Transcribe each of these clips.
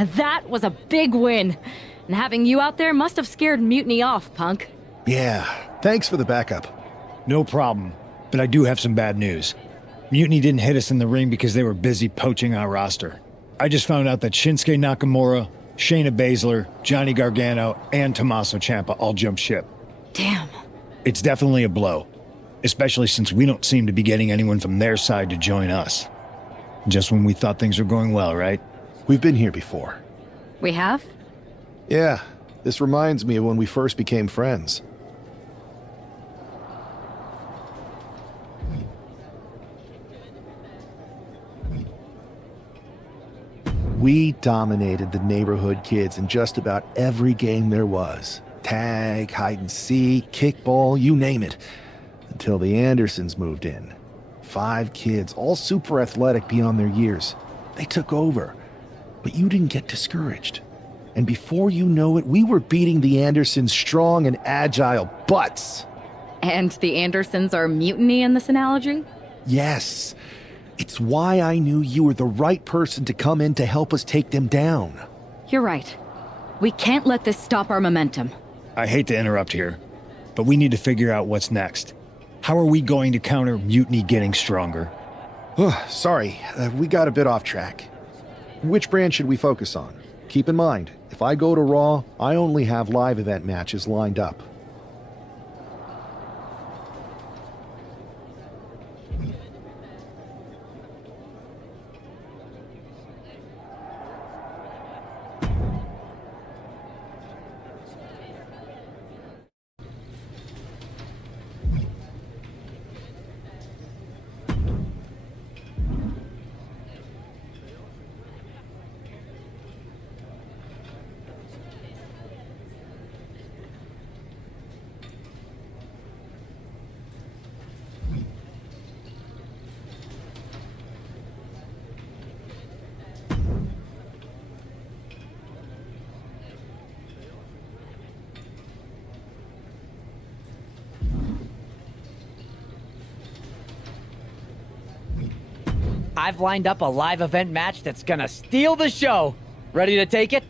That was a big win. And having you out there must have scared Mutiny off, punk. Yeah, thanks for the backup. No problem, but I do have some bad news. Mutiny didn't hit us in the ring because they were busy poaching our roster. I just found out that Shinsuke Nakamura, Shayna Baszler, Johnny Gargano, and Tommaso Ciampa all jumped ship. Damn. It's definitely a blow, especially since we don't seem to be getting anyone from their side to join us. Just when we thought things were going well, right? We've been here before. We have? Yeah, this reminds me of when we first became friends. We dominated the neighborhood kids in just about every game there was. Tag, hide and seek, kickball, you name it. Until the Andersons moved in. 5 kids, all super athletic beyond their years. They took over. But you didn't get discouraged. And before you know it, we were beating the Andersons' strong and agile butts. And the Andersons are Mutiny in this analogy? Yes. It's why I knew you were the right person to come in to help us take them down. You're right. We can't let this stop our momentum. I hate to interrupt here, but we need to figure out what's next. How are we going to counter Mutiny getting stronger? Sorry, we got a bit off track. Which brand should we focus on? Keep in mind, if I go to Raw, I only have live event matches lined up. I've lined up a live event match that's gonna steal the show. Ready to take it?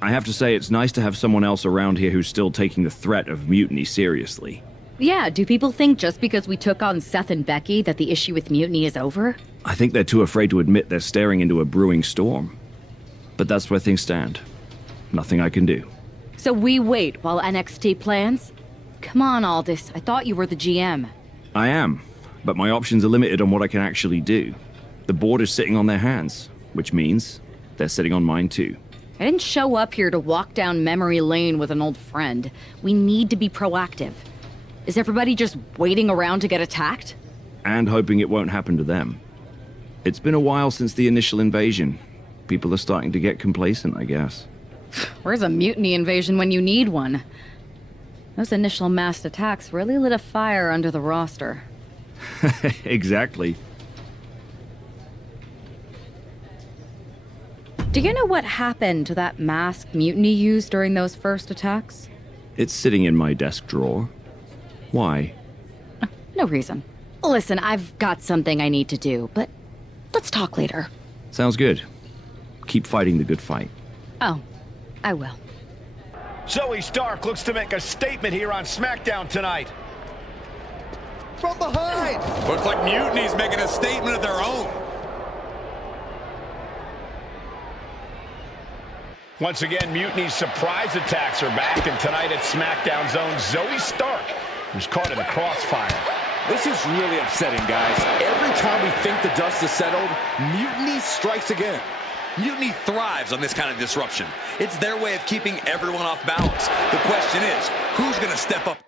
I have to say, it's nice to have someone else around here who's still taking the threat of mutiny seriously. Yeah, do people think just because we took on Seth and Becky that the issue with mutiny is over? I think they're too afraid to admit they're staring into a brewing storm. But that's where things stand. Nothing I can do. So we wait while NXT plans? Come on, Aldous, I thought you were the GM. I am, but my options are limited on what I can actually do. The board is sitting on their hands, which means they're sitting on mine too. I didn't show up here to walk down memory lane with an old friend. We need to be proactive. Is everybody just waiting around to get attacked? And hoping it won't happen to them. It's been a while since the initial invasion. People are starting to get complacent, I guess. Where's a mutiny invasion when you need one? Those initial massed attacks really lit a fire under the roster. Exactly. Do you know what happened to that masked mutiny used during those first attacks? It's sitting in my desk drawer. Why? No reason. Listen, I've got something I need to do, but let's talk later. Sounds good. Keep fighting the good fight. Oh, I will. Zoe Stark looks to make a statement here on SmackDown tonight. From behind! Looks like Mutiny's making a statement of their own. Once again, Mutiny's surprise attacks are back, and tonight at SmackDown's own Zoe Stark, who's caught in the crossfire. This is really upsetting, guys. Every time we think the dust is settled, Mutiny strikes again. Mutiny thrives on this kind of disruption. It's their way of keeping everyone off balance. The question is, who's going to step up?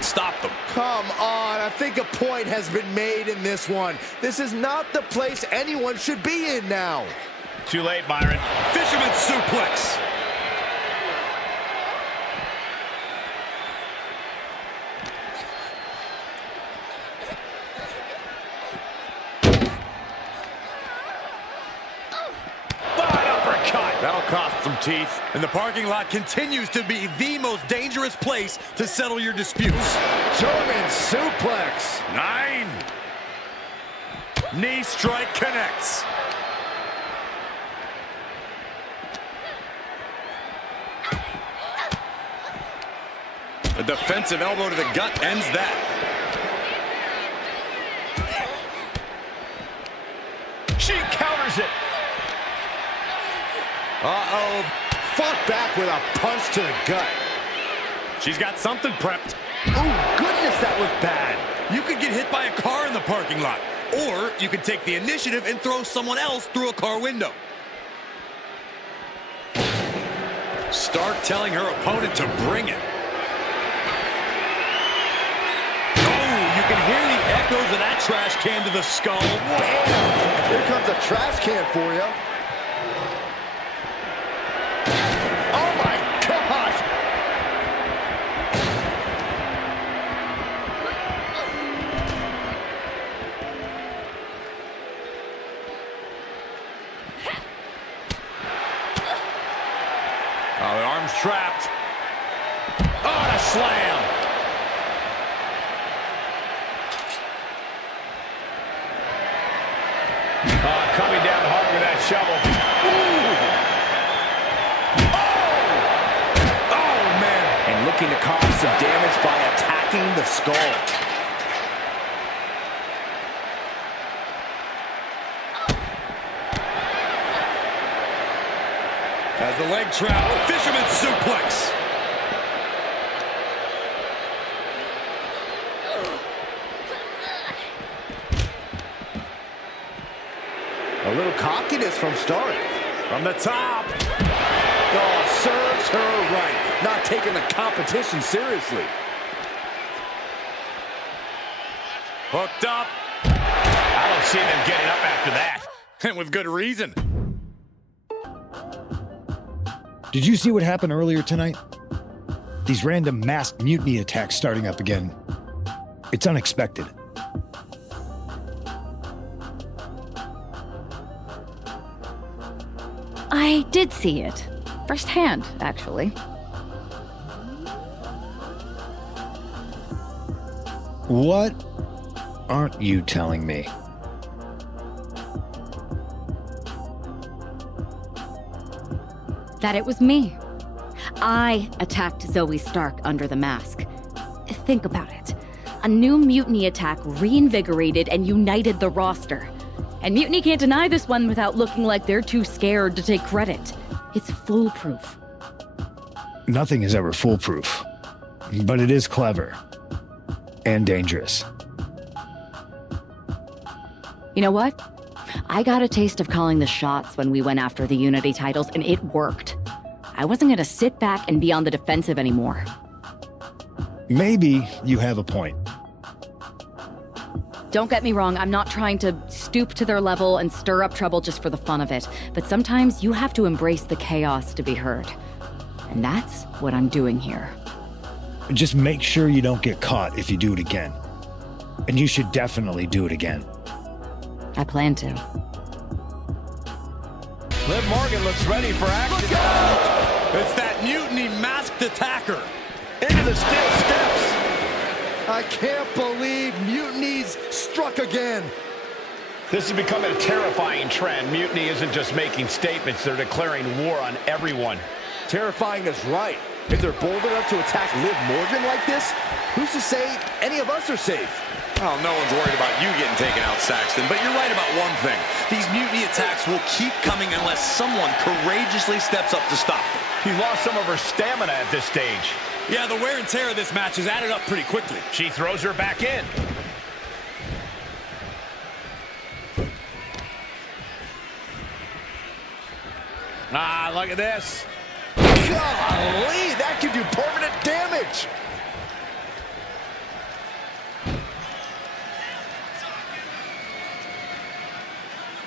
Stop them. Come on, I think a point has been made in this one. This is not the place anyone should be in now. Too late, Byron. Fisherman suplex. That'll cost some teeth. And the parking lot continues to be the most dangerous place to settle your disputes. German suplex. 9. Knee strike connects. A defensive elbow to the gut ends that. She counters it. Uh-oh. Fought back with a punch to the gut. She's got something prepped. Oh, goodness, that was bad. You could get hit by a car in the parking lot. Or you could take the initiative and throw someone else through a car window. Stark telling her opponent to bring it. Oh, you can hear the echoes of that trash can to the skull. Damn. Here comes a trash can for you. Oh, my gosh. Oh, the arm's trapped. Oh, and a slam. Coming down hard with that shovel. Oh, man. And looking to cause some damage by attacking the skull. As the leg trap, fisherman suplex. A little cockiness from Stark. From the top. Oh, serves her right. Not taking the competition seriously. Hooked up. I don't see them getting up after that. And with good reason. Did you see what happened earlier tonight? These random masked mutiny attacks starting up again. It's unexpected. I did see it. Firsthand, actually. What aren't you telling me? That it was me. I attacked Zoe Stark under the mask. Think about it. A new mutiny attack reinvigorated and united the roster. And Mutiny can't deny this one without looking like they're too scared to take credit. It's foolproof. Nothing is ever foolproof, but it is clever and dangerous. You know what? I got a taste of calling the shots when we went after the Unity titles, and it worked. I wasn't gonna sit back and be on the defensive anymore. Maybe you have a point. Don't get me wrong, I'm not trying to stoop to their level and stir up trouble just for the fun of it, but sometimes you have to embrace the chaos to be heard. And that's what I'm doing here. Just make sure you don't get caught if you do it again. And you should definitely do it again. I plan to. Liv Morgan looks ready for action. Look out! It's that Mutiny masked attacker. Into the steel steps. I can't believe Mutiny's struck again. This is becoming a terrifying trend. Mutiny isn't just making statements, they're declaring war on everyone. Terrifying is right. If they're bold enough to attack Liv Morgan like this, who's to say any of us are safe? Well, no one's worried about you getting taken out, Saxton, but you're right about one thing. These Mutiny attacks will keep coming unless someone courageously steps up to stop them. She lost some of her stamina at this stage. Yeah, the wear and tear of this match has added up pretty quickly. She throws her back in. Ah, look at this. Golly, that could do permanent damage.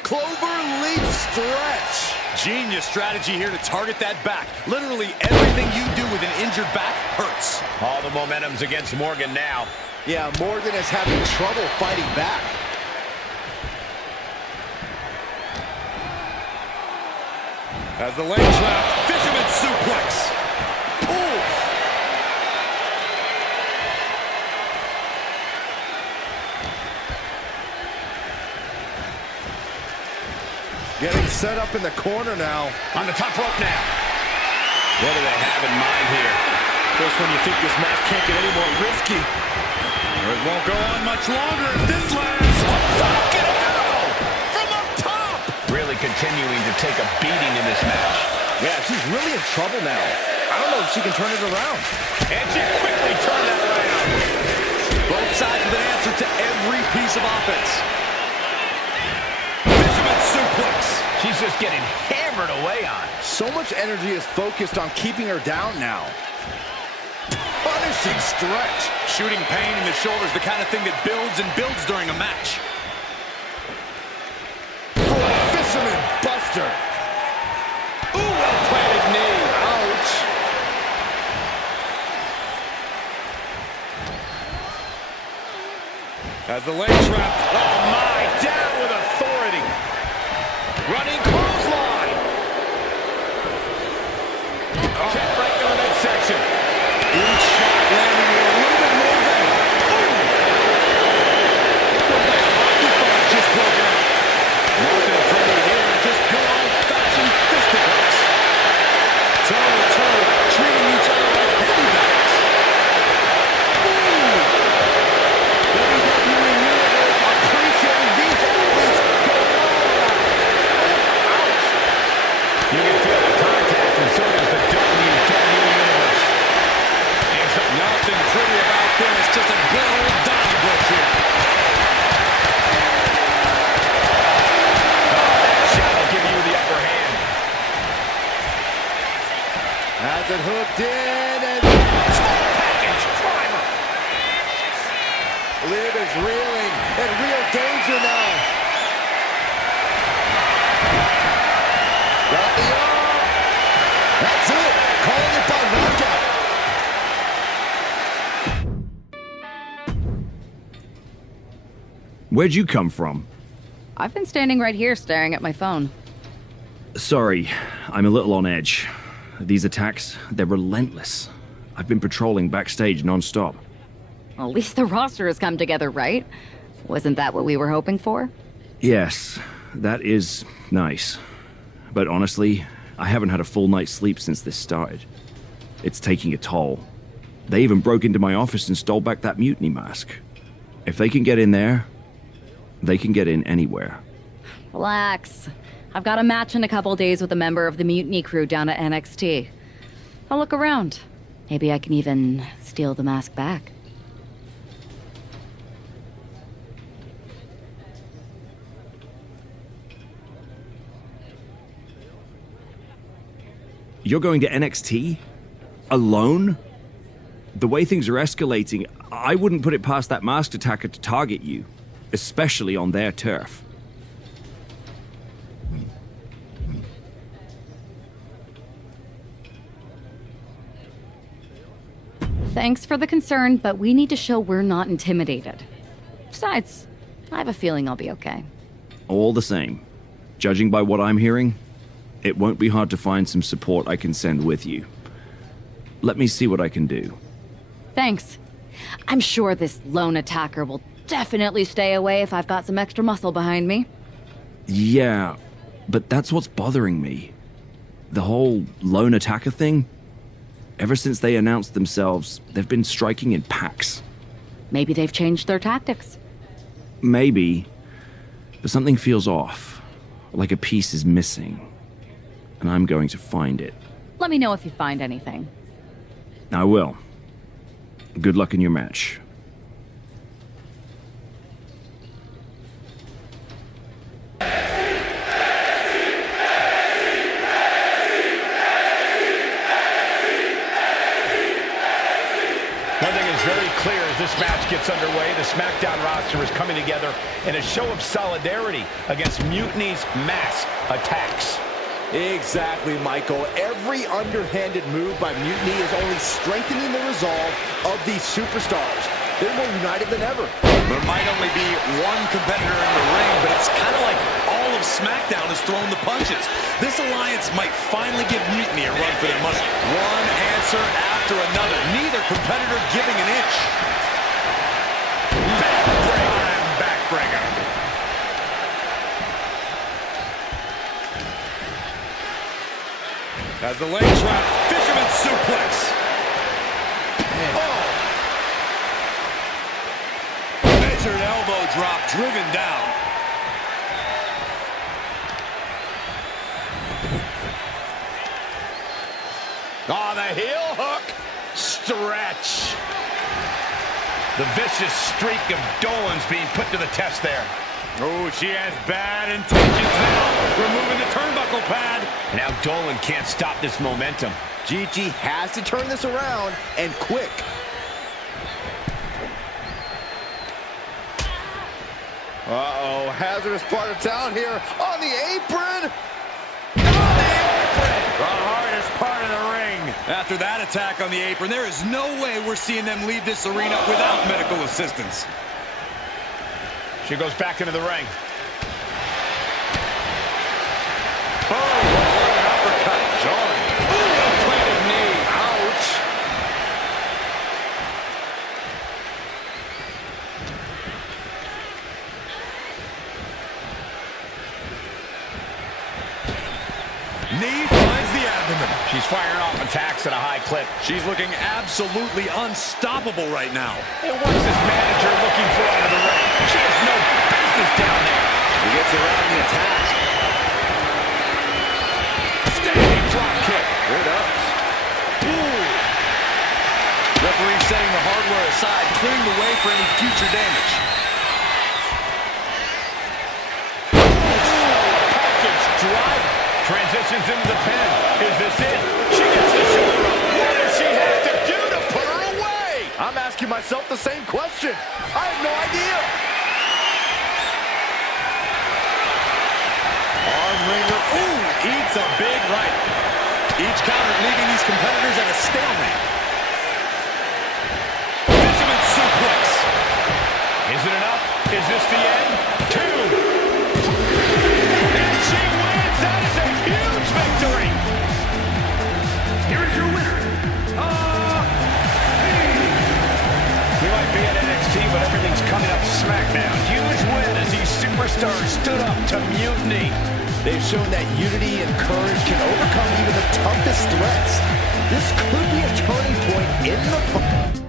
Clover leaf stretch. Genius strategy here to target that back. Literally everything you do with an injured back hurts. All the momentum's against Morgan now. Yeah, Morgan is having trouble fighting back. As the leg trap, fisherman suplex. Oof. Getting set up in the corner now. On the top rope now. What do they have in mind here? Just when you think this match can't get any more risky. It won't go on much longer if this lands. Falcon arrow from up top. Really continuing to take a beating in this match. Yeah, she's really in trouble now. I don't know if she can turn it around. And she quickly turned that around. Both sides with an answer to every piece of offense. Fisherman suplex. She's just getting hammered away on. So much energy is focused on keeping her down now. Punishing stretch. Shooting pain in the shoulder is the kind of thing that builds and builds during a match. For a fisherman buster. Ooh, well-planted knee. Ouch. As the leg trap. Oh my, down with authority. Running clothesline. Check right to the midsection. Each shot landing a little bit more than. Looks like a hockey ball just broke out. Nothing pretty here, just good old-fashioned fisticuffs. Toe-to-toe, treating each other like heavyweights. WWE Universe appreciating these athletes going all out. Ouch. You can feel the contact, and so does the WWE Universe. Nothing pretty about this, just a good old Donnybrook here. Shot will give you the upper hand. Has it hooked in and Small package driver. Liv is reeling in real danger now. Got the arm. That's it. Calling it by knockout. Where'd you come from? I've been standing right here staring at my phone. Sorry, I'm a little on edge. These attacks, they're relentless. I've been patrolling backstage non-stop. Well, at least the roster has come together, right? Wasn't that what we were hoping for? Yes, that is nice. But honestly, I haven't had a full night's sleep since this started. It's taking a toll. They even broke into my office and stole back that mutiny mask. If they can get in there, they can get in anywhere. Relax. I've got a match in a couple days with a member of the mutiny crew down at NXT. I'll look around. Maybe I can even steal the mask back. You're going to NXT? Alone? The way things are escalating, I wouldn't put it past that masked attacker to target you, especially on their turf. Thanks for the concern, but we need to show we're not intimidated. Besides, I have a feeling I'll be okay. All the same, judging by what I'm hearing, it won't be hard to find some support I can send with you. Let me see what I can do. Thanks. I'm sure this lone attacker will definitely stay away if I've got some extra muscle behind me. Yeah, but that's what's bothering me. The whole lone attacker thing? Ever since they announced themselves, they've been striking in packs. Maybe they've changed their tactics. Maybe, but something feels off, like a piece is missing, and I'm going to find it. Let me know if you find anything. I will. Good luck in your match. One thing is very clear as this match gets underway. The SmackDown roster is coming together in a show of solidarity against Mutiny's mass attacks. Exactly, Michael. Every underhanded move by Mutiny is only strengthening the resolve of these superstars. They're more united than ever. There might only be one competitor in the ring, but it's kind of like all of SmackDown is throwing the punches. This alliance might finally give Mutiny a run for their money. One answer after another. Neither competitor giving an inch. Backbreaker. As the leg trap, fisherman suplex. Measured elbow drop, driven down. Oh, the heel hook. Stretch. The vicious streak of Dolan's being put to the test there. Oh, she has bad intentions now. Removing the turnbuckle pad. Now Dolan can't stop this momentum. Gigi has to turn this around, and quick. Uh-oh, hazardous part of town here on the apron. The hardest part of the ring. After that attack on the apron, there is no way we're seeing them leave this arena without medical assistance. She goes back into the ring. Oh, an uppercut. Jarring. Ooh, planted knee. Ouch. Knee finds the abdomen. She's firing off attacks at a high clip. She's looking absolutely unstoppable right now. And what's this manager looking for out of the ring? She has no business down there. He gets around the attack. Standing drop kick. Good ups. Referee setting the hardware aside, clearing the way for any future damage. Package driver. Transitions into the pin. Is this it? She gets the shoulder up. What does she have to do to put her away? I'm asking myself the same question. I have no idea. Arm wringer. Ooh, eats a big right. Each counter leaving these competitors at a stalemate. Fisherman suplex. Is it enough? Is this the end? 2. And she wins. That is a huge victory. Here is your winner. We might be at matches coming up SmackDown. Huge win as these superstars stood up to Mutiny. They've shown that unity and courage can overcome even the toughest threats. This could be a turning point in the fight.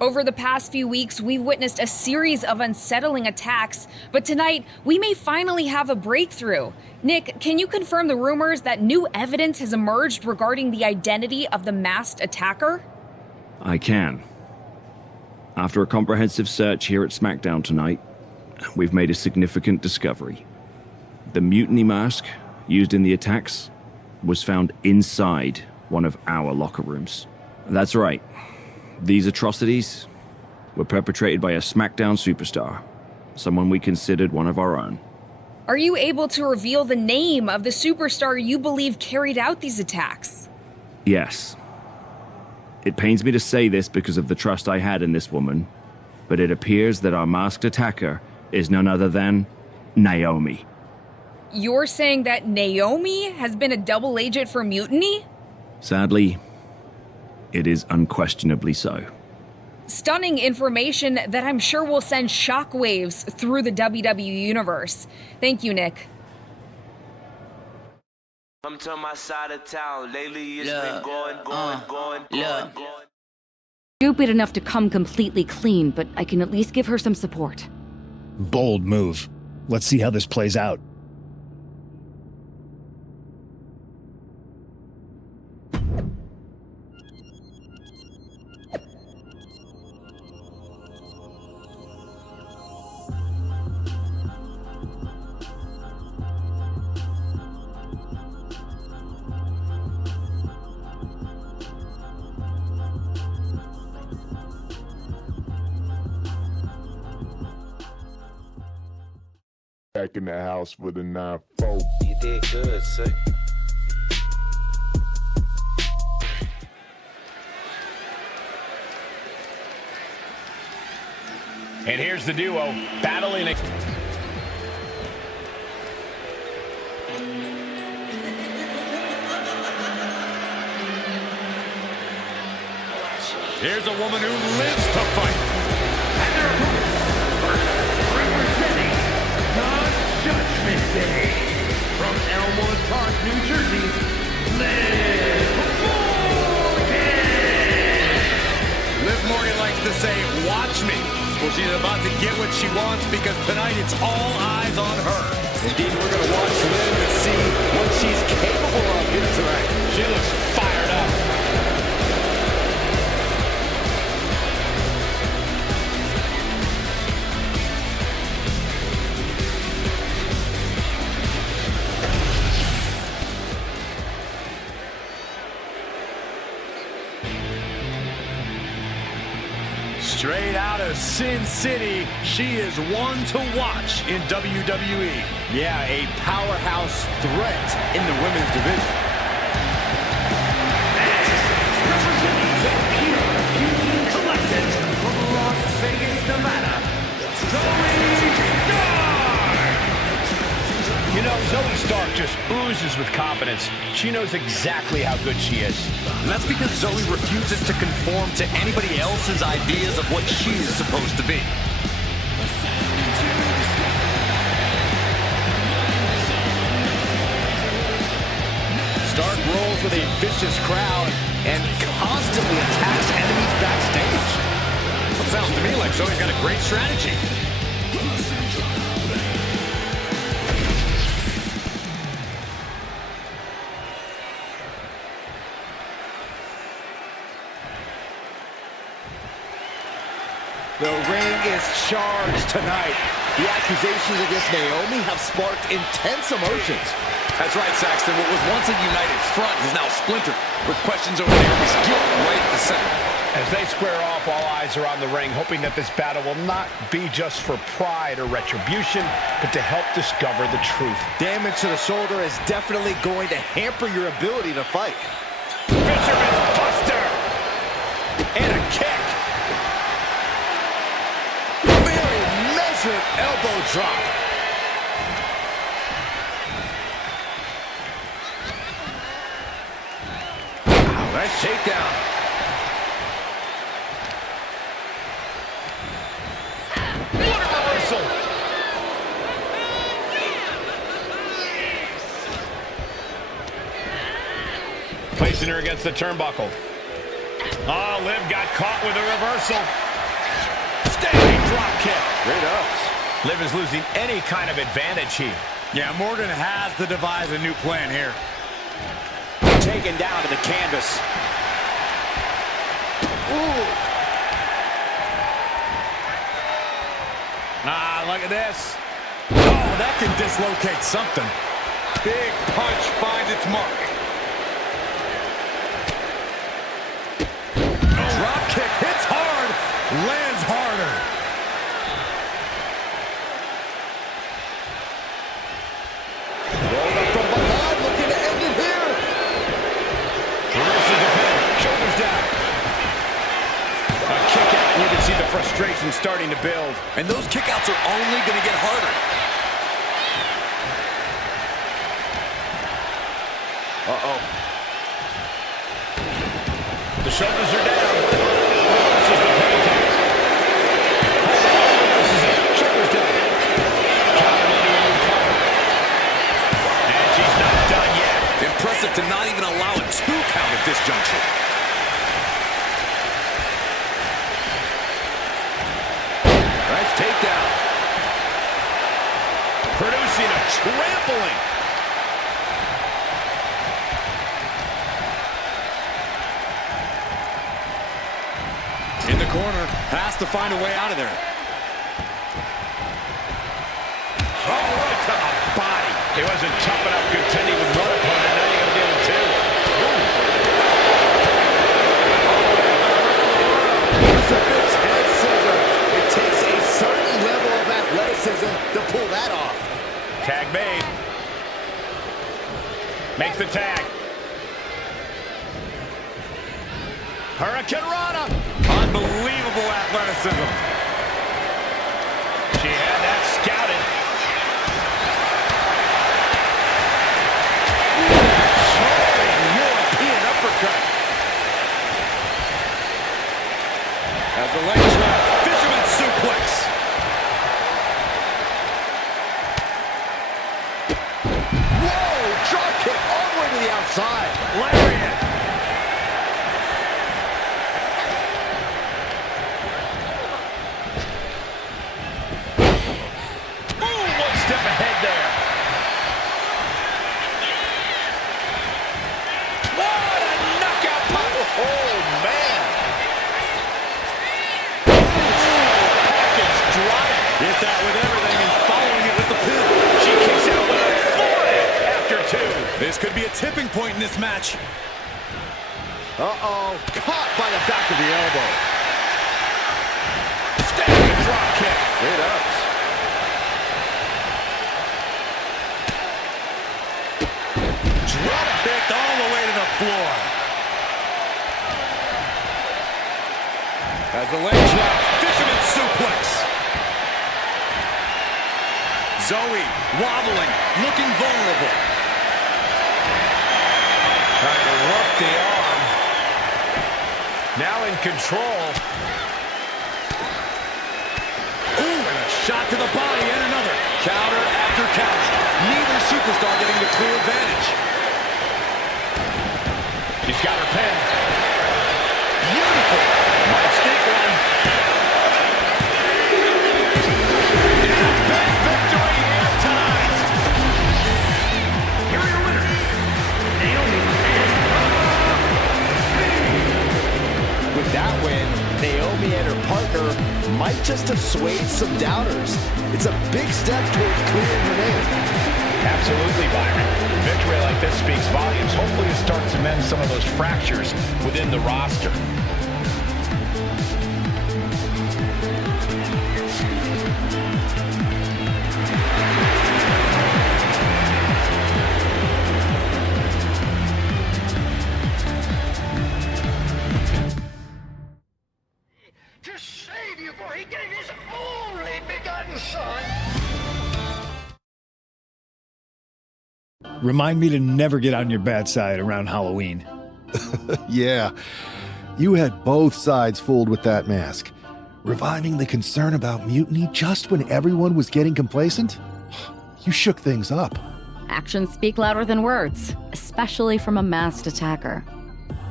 Over the past few weeks, we've witnessed a series of unsettling attacks, but tonight, we may finally have a breakthrough. Nick, can you confirm the rumors that new evidence has emerged regarding the identity of the masked attacker? I can. After a comprehensive search here at SmackDown tonight, we've made a significant discovery. The mutiny mask used in the attacks was found inside one of our locker rooms. That's right. These atrocities were perpetrated by a SmackDown superstar, someone we considered one of our own. Are you able to reveal the name of the superstar you believe carried out these attacks? Yes. It pains me to say this because of the trust I had in this woman, but it appears that our masked attacker is none other than Naomi. You're saying that Naomi has been a double agent for Mutiny? Sadly, it is unquestionably so. Stunning information that I'm sure will send shockwaves through the WWE universe. Thank you, Nick. Come to my side of town. Lately it's been going. Stupid enough to come completely clean, but I can at least give her some support. Bold move. Let's see how this plays out. Back in the house with a 9-4. You did good, sir. And here's the duo battling it. Here's a woman who lives to fight. And their opponents, representing Non-Judgment Day, from Elmwood Park, New Jersey, Liv Morgan! Liv Morgan likes to say, watch me. Well, she's about to get what she wants because tonight it's all eyes on her. Indeed, we're going to watch Liv and see what she's capable of here tonight. She looks fired up. Straight out of Sin City, she is one to watch in WWE. Yeah, a powerhouse threat in the women's division. Representing the Pure Fusion Collective from Las Vegas, Nevada, Zoe Stark! You know, Zoe Stark just oozes with confidence. She knows exactly how good she is. And that's because Zoe refuses to conform to anybody else's ideas of what she is supposed to be. Stark rolls with a vicious crowd and constantly attacks enemies backstage. Well, sounds to me like Zoe's got a great strategy. The ring is charged tonight. The accusations against Naomi have sparked intense emotions. That's right, Saxton. What was once a united front is now splintered, with questions over Naomi's guilt right at the center. As they square off, all eyes are on the ring, hoping that this battle will not be just for pride or retribution, but to help discover the truth. Damage to the shoulder is definitely going to hamper your ability to fight. Fisherman's Buster! And a kick. Very measured elbow drop. Nice takedown. Placing her against the turnbuckle. Oh, Liv got caught with a reversal. Standing drop kick. Great ups. Liv is losing any kind of advantage here. Yeah, Morgan has to devise a new plan here. Taken down to the canvas. Ooh. Ah, look at this. Oh, that can dislocate something. Big punch finds its mark. Drop kick hits hard, lands harder. Rolled up from behind, looking to end it here. Reverses the pin, shoulders down. A kick out, and you can see the frustration starting to build. And those kickouts are only going to get harder. Uh-oh. The shoulders are down. Reverses the pin attack. This is it. Shoulders down. Counter into a new cover. And she's not done yet. Impressive to not even allow a 2 count at this juncture. Nice takedown. Producing a trampling. In the corner, has to find a way out of there. Oh, right to the body. He wasn't tough enough contending with one opponent. Now you got to deal with two. Crucifix head scissor. It takes a certain level of athleticism to pull that off. Tag made. Makes the tag. Hurricane Rana. Unbelievable athleticism. She had that scouted. Soaring European uppercut. As the leg trap, fisherman suplex. Whoa! Drop kick all the way to the outside. Lariat. One step ahead there. What a knockout punch. Oh, man. Package drop. Hit that with everything and following it with the pin. She kicks out with a forehead after 2. This could be a tipping point in this match. Uh-oh. Caught by the back of the elbow. Standing drop kick. Great ups. Drop kicked all the way to the floor. As the leg drop, fisherman suplex. Zoe wobbling, looking vulnerable. Trying to work the arm. Now in control. Ooh, and a shot to the body and another. Counter after counter. Neither superstar getting the clear advantage. She's got her pin. Beautiful. Might sneak one. Big victory here tonight. Here are your winners, Naomi and With that win, Naomi and her partner might just have swayed some doubters. It's a big step towards clearing her name. Absolutely, Byron. Victory like this speaks volumes. Hopefully it starts to mend some of those fractures within the roster. to save you, for he gave his only begotten son. Remind me to never get on your bad side around Halloween. Yeah, you had both sides fooled with that mask. Reviving the concern about mutiny just when everyone was getting complacent? You shook things up. Actions speak louder than words, especially from a masked attacker.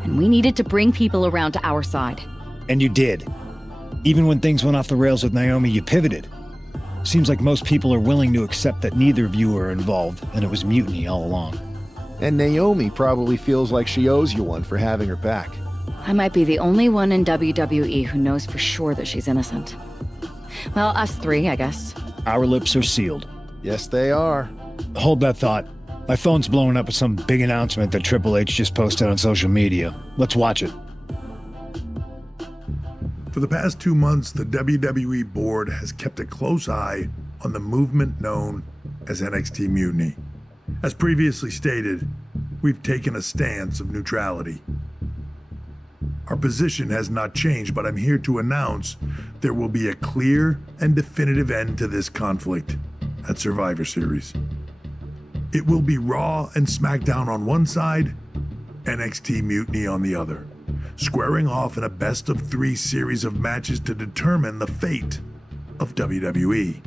And we needed to bring people around to our side. And you did. Even when things went off the rails with Naomi, you pivoted. Seems like most people are willing to accept that neither of you are involved, and it was mutiny all along. And Naomi probably feels like she owes you one for having her back. I might be the only one in WWE who knows for sure that she's innocent. Well, us three, I guess. Our lips are sealed. Yes, they are. Hold that thought. My phone's blowing up with some big announcement that Triple H just posted on social media. Let's watch it. For the past 2 months, the WWE board has kept a close eye on the movement known as NXT Mutiny. As previously stated, we've taken a stance of neutrality. Our position has not changed, but I'm here to announce there will be a clear and definitive end to this conflict at Survivor Series. It will be Raw and SmackDown on one side, NXT Mutiny on the other, squaring off in a best-of-3 series of matches to determine the fate of WWE.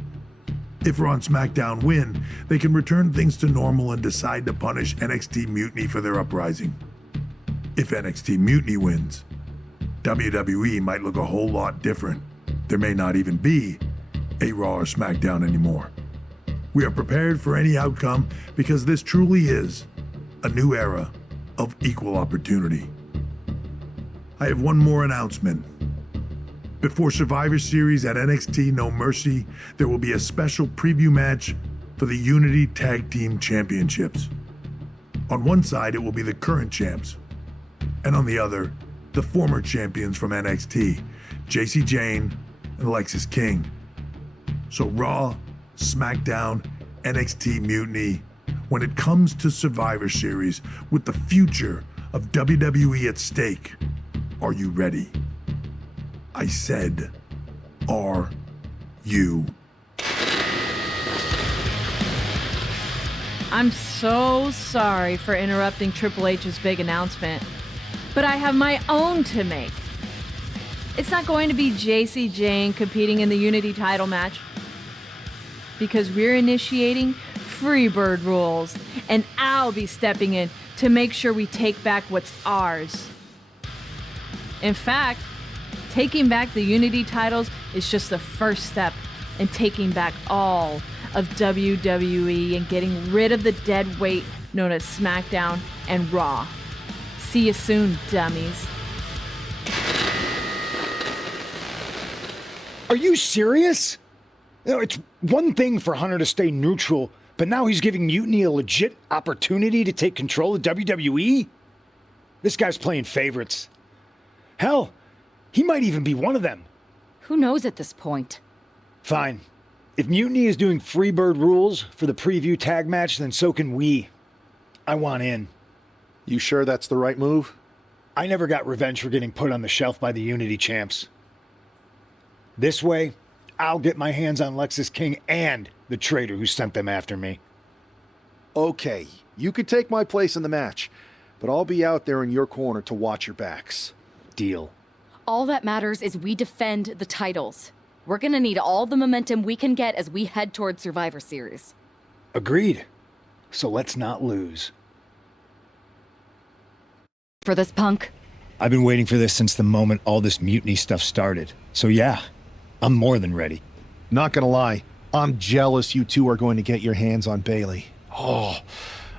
If Raw and SmackDown win, they can return things to normal and decide to punish NXT Mutiny for their uprising. If NXT Mutiny wins, WWE might look a whole lot different. There may not even be a Raw or SmackDown anymore. We are prepared for any outcome because this truly is a new era of equal opportunity. I have one more announcement. Before Survivor Series at NXT No Mercy, there will be a special preview match for the Unity Tag Team Championships. On one side, it will be the current champs, and on the other, the former champions from NXT, JC Jane and Alexis King. So Raw, SmackDown, NXT Mutiny, when it comes to Survivor Series with the future of WWE at stake, are you ready? I said, are you? I'm so sorry for interrupting Triple H's big announcement, but I have my own to make. It's not going to be JC Jane competing in the Unity title match, because we're initiating Freebird rules, and I'll be stepping in to make sure we take back what's ours. In fact, taking back the Unity titles is just the first step in taking back all of WWE and getting rid of the dead weight known as SmackDown and Raw. See you soon, dummies. Are you serious? You know, it's one thing for Hunter to stay neutral, but now he's giving Mutiny a legit opportunity to take control of WWE? This guy's playing favorites. Hell, he might even be one of them. Who knows at this point? Fine. If Mutiny is doing Freebird rules for the preview tag match, then so can we. I want in. You sure that's the right move? I never got revenge for getting put on the shelf by the Unity champs. This way, I'll get my hands on Lexis King and the traitor who sent them after me. Okay, you could take my place in the match, but I'll be out there in your corner to watch your backs. Deal. All that matters is we defend the titles. We're gonna need all the momentum we can get as we head toward Survivor Series. Agreed. So let's not lose. For this, punk? I've been waiting for this since the moment all this mutiny stuff started. So yeah, I'm more than ready. Not gonna lie, I'm jealous you two are going to get your hands on Bayley. Oh,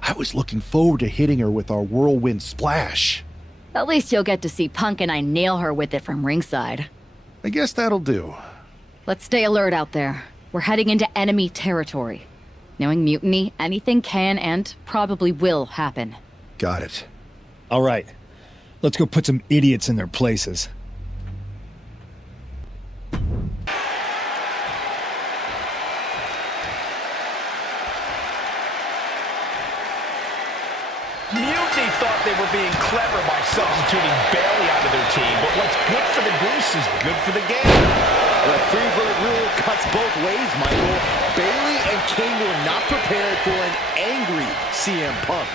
I was looking forward to hitting her with our whirlwind splash. At least you'll get to see Punk and I nail her with it from ringside. I guess that'll do. Let's stay alert out there. We're heading into enemy territory. Knowing Mutiny, anything can and probably will happen. Got it. All right. Let's go put some idiots in their places. Mutiny thought they were being clever by substituting Bayley out of their team, but what's good for the goose is good for the game. The Freebird rule cuts both ways, Michael. Bayley and King were not prepared for an angry CM Punk.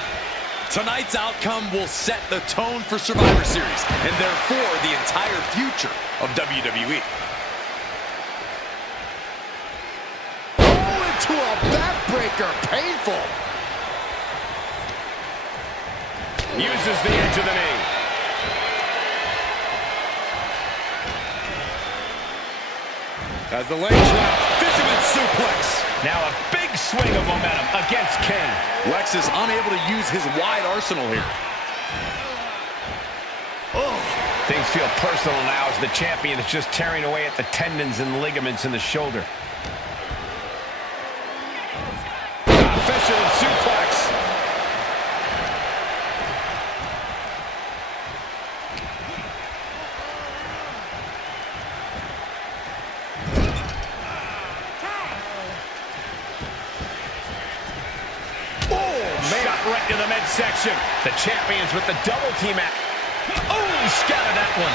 Tonight's outcome will set the tone for Survivor Series, and therefore the entire future of WWE. Oh, into a backbreaker. Painful. Uses the edge of the knee. As the leg trap, fisherman suplex. Now a big swing of momentum against King. Lex is unable to use his wide arsenal here. Things feel personal now as the champion is just tearing away at the tendons and ligaments in the shoulder. Fisherman suplex. Shot right to the midsection. The champions with the double team at. Oh, he scattered that one.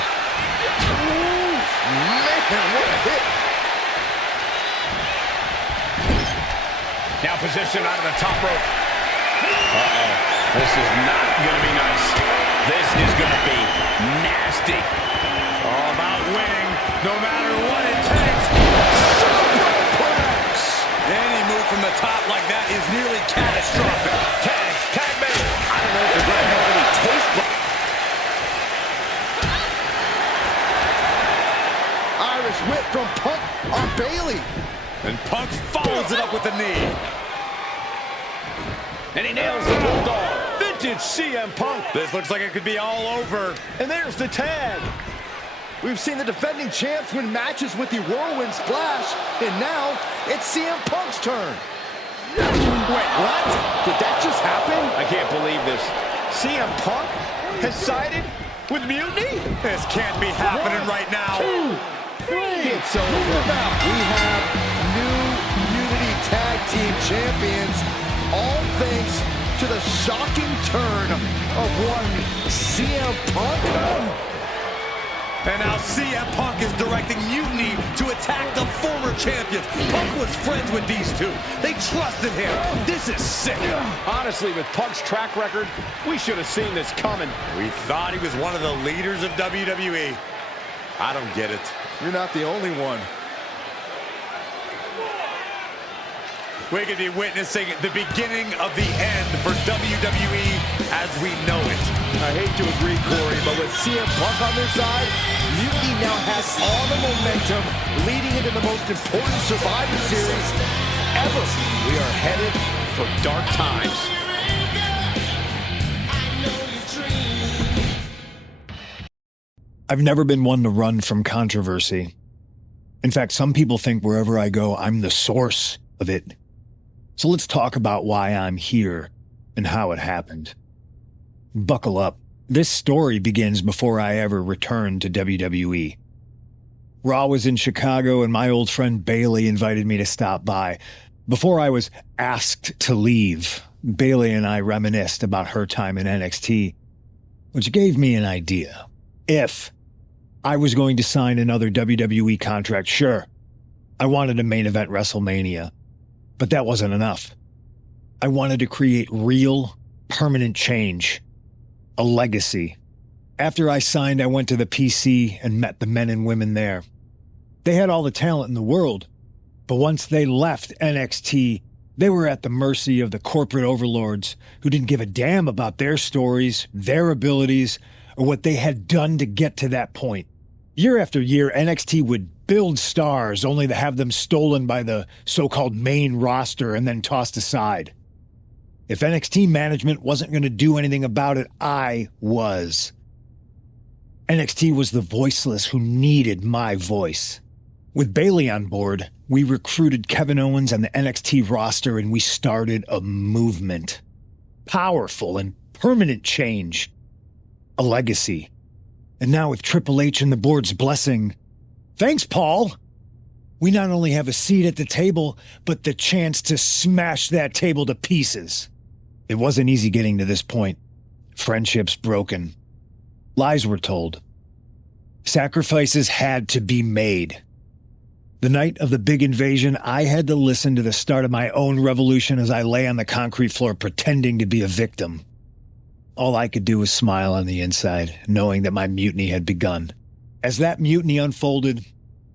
Ooh, man, what a hit. Now positioned out of the top rope. Uh-oh. This is not going to be nice. This is going to be nasty. All about winning, no matter what it takes. Superplex! Any move from the top like that is nearly catastrophic. Tag me. I don't know if they're going to have any taste. Irish whip from Punk on Bailey. And Punk follows it up with the knee. And he nails the bulldog. Vintage CM Punk. This looks like it could be all over. And there's the tag. We've seen the defending champs win matches with the whirlwind splash, and now it's CM Punk's turn. Wait, what? Did that just happen? I can't believe this. CM Punk has sided with Mutiny? This can't be happening right now. 2, 3. It's over. We have new Unity Tag Team Champions, all thanks to the shocking turn of one CM Punk. And now CM Punk is directing Mutiny to attack the former champions. Punk was friends with these two. They trusted him. This is sick. Honestly, with Punk's track record, we should have seen this coming. We thought he was one of the leaders of WWE. I don't get it. You're not the only one. We could be witnessing the beginning of the end for WWE as we know it. I hate to agree, Corey, but with CM Punk on their side, Mutiny now has all the momentum leading into the most important Survivor Series ever. We are headed for dark times. I've never been one to run from controversy. In fact, some people think wherever I go, I'm the source of it. So let's talk about why I'm here and how it happened. Buckle up. This story begins before I ever returned to WWE. Raw was in Chicago and my old friend Bailey invited me to stop by. Before I was asked to leave, Bailey and I reminisced about her time in NXT, which gave me an idea. If I was going to sign another WWE contract, sure, I wanted to main event WrestleMania. But that wasn't enough. I wanted to create real, permanent change. A legacy. After I signed, I went to the PC and met the men and women there. They had all the talent in the world, but once they left NXT, they were at the mercy of the corporate overlords who didn't give a damn about their stories, their abilities, or what they had done to get to that point. Year after year, NXT would build stars only to have them stolen by the so-called main roster and then tossed aside. If NXT management wasn't going to do anything about it, I was. NXT was the voiceless who needed my voice. With Bailey on board, we recruited Kevin Owens and the NXT roster and we started a movement. Powerful and permanent change. A legacy. And now with Triple H and the board's blessing, thanks, Paul, we not only have a seat at the table, but the chance to smash that table to pieces. It wasn't easy getting to this point. Friendships broken. Lies were told. Sacrifices had to be made. The night of the big invasion, I had to listen to the start of my own revolution as I lay on the concrete floor pretending to be a victim. All I could do was smile on the inside, knowing that my mutiny had begun. As that mutiny unfolded,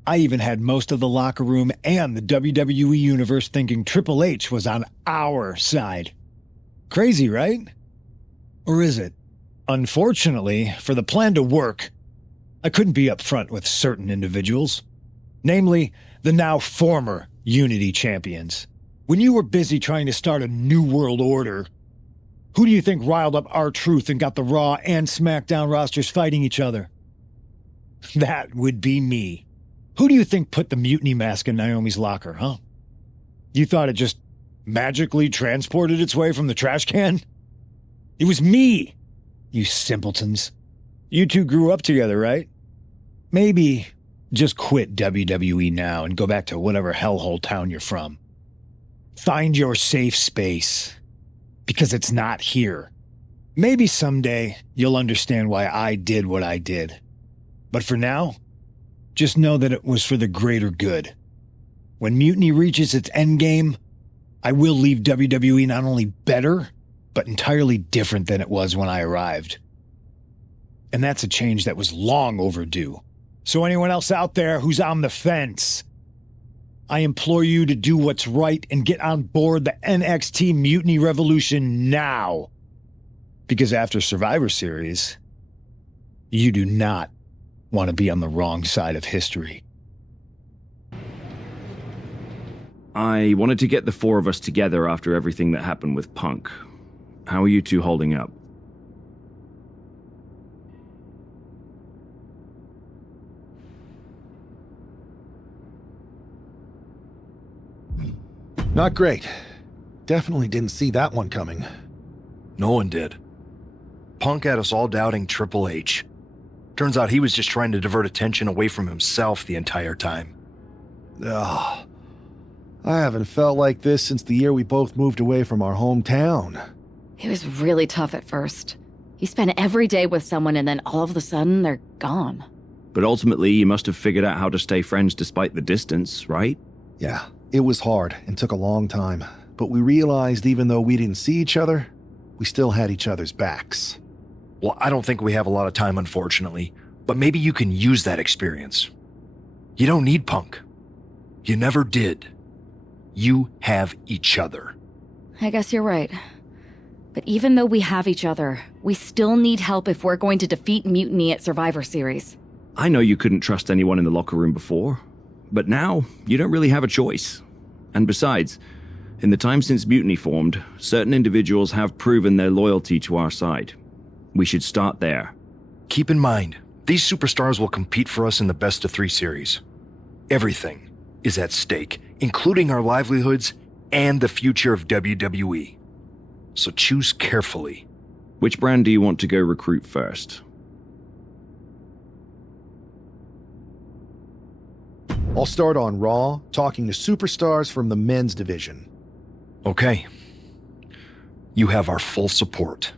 I even had most of the locker room and the WWE Universe thinking Triple H was on our side. Crazy, right? Or is it? Unfortunately, for the plan to work, I couldn't be upfront with certain individuals. Namely, the now former Unity champions. When you were busy trying to start a new world order, who do you think riled up R-Truth and got the Raw and SmackDown rosters fighting each other? That would be me. Who do you think put the mutiny mask in Naomi's locker, huh? You thought it just magically transported its way from the trash can? It was me, you simpletons. You two grew up together, right? Maybe just quit WWE now and go back to whatever hellhole town you're from. Find your safe space, because it's not here. Maybe someday you'll understand why I did what I did. But for now, just know that it was for the greater good. When Mutiny reaches its endgame, I will leave WWE not only better, but entirely different than it was when I arrived. And that's a change that was long overdue. So anyone else out there who's on the fence, I implore you to do what's right and get on board the NXT Mutiny Revolution now. Because after Survivor Series, you do not want to be on the wrong side of history. I wanted to get the four of us together after everything that happened with Punk. How are you two holding up? Not great. Definitely didn't see that one coming. No one did. Punk had us all doubting Triple H. Turns out he was just trying to divert attention away from himself the entire time. Ugh. I haven't felt like this since the year we both moved away from our hometown. It was really tough at first. You spend every day with someone and then all of a sudden they're gone. But ultimately, you must have figured out how to stay friends despite the distance, right? Yeah, it was hard and took a long time. But we realized even though we didn't see each other, we still had each other's backs. Well, I don't think we have a lot of time, unfortunately. But maybe you can use that experience. You don't need Punk. You never did. You have each other. I guess you're right. But even though we have each other, we still need help if we're going to defeat Mutiny at Survivor Series. I know you couldn't trust anyone in the locker room before, but now you don't really have a choice. And besides, in the time since Mutiny formed, certain individuals have proven their loyalty to our side. We should start there. Keep in mind, these superstars will compete for us in the best-of-3 series. Everything is at stake, including our livelihoods and the future of WWE. So choose carefully. Which brand do you want to go recruit first? I'll start on Raw, talking to superstars from the men's division. Okay. You have our full support.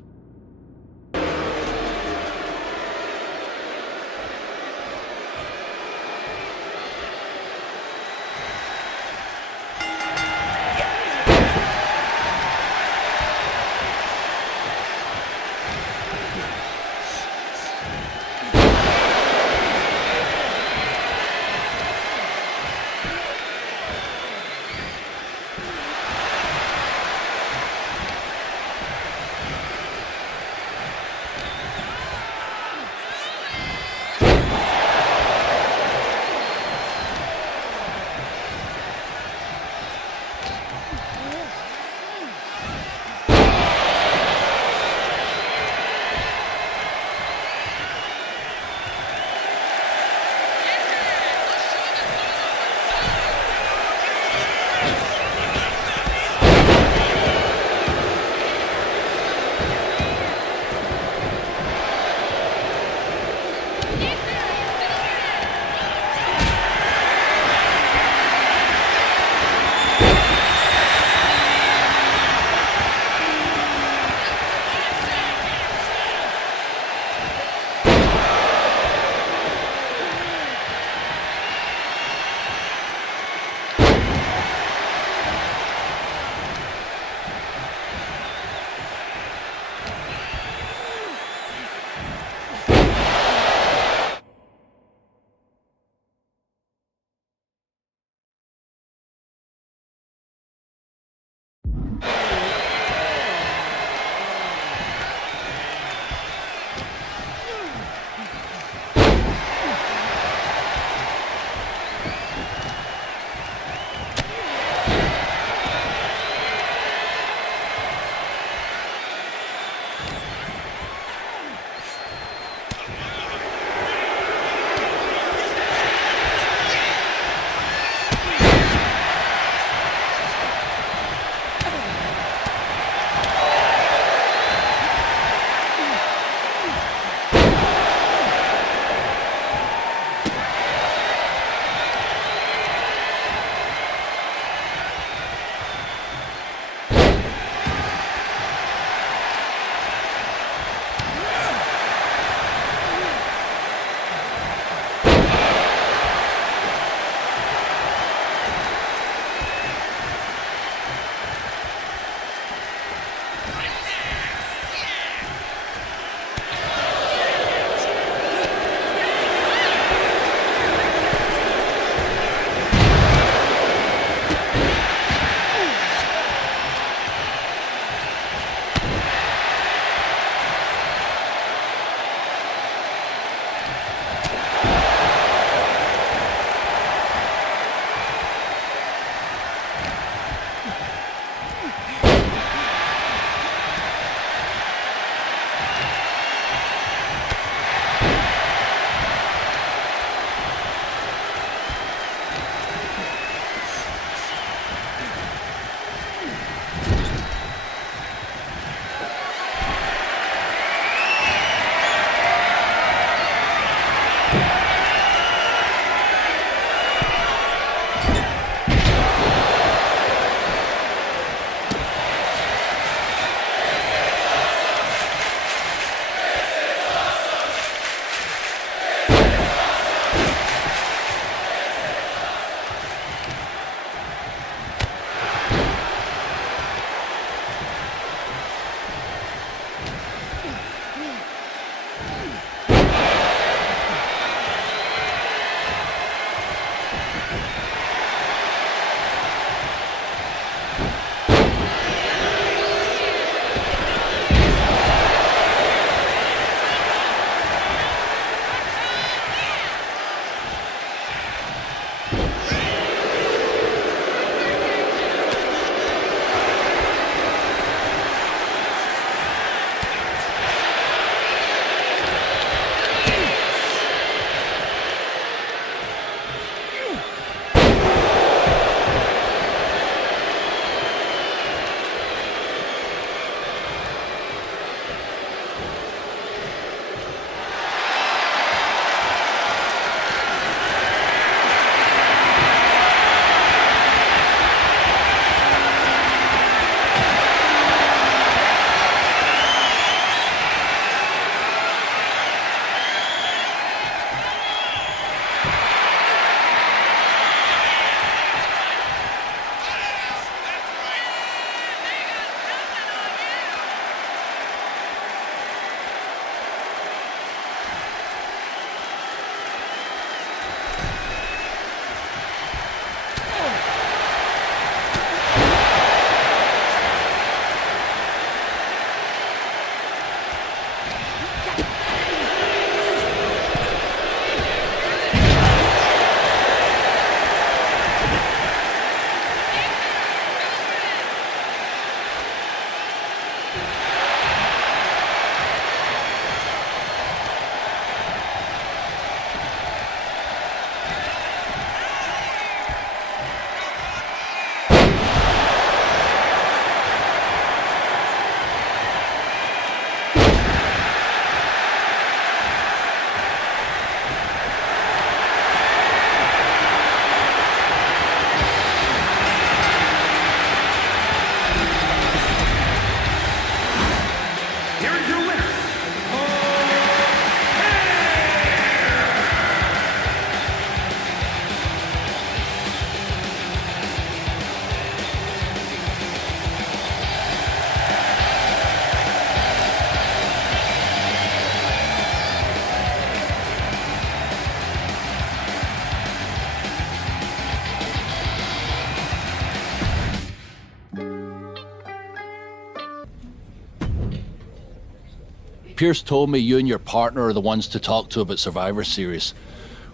Pierce told me you and your partner are the ones to talk to about Survivor Series.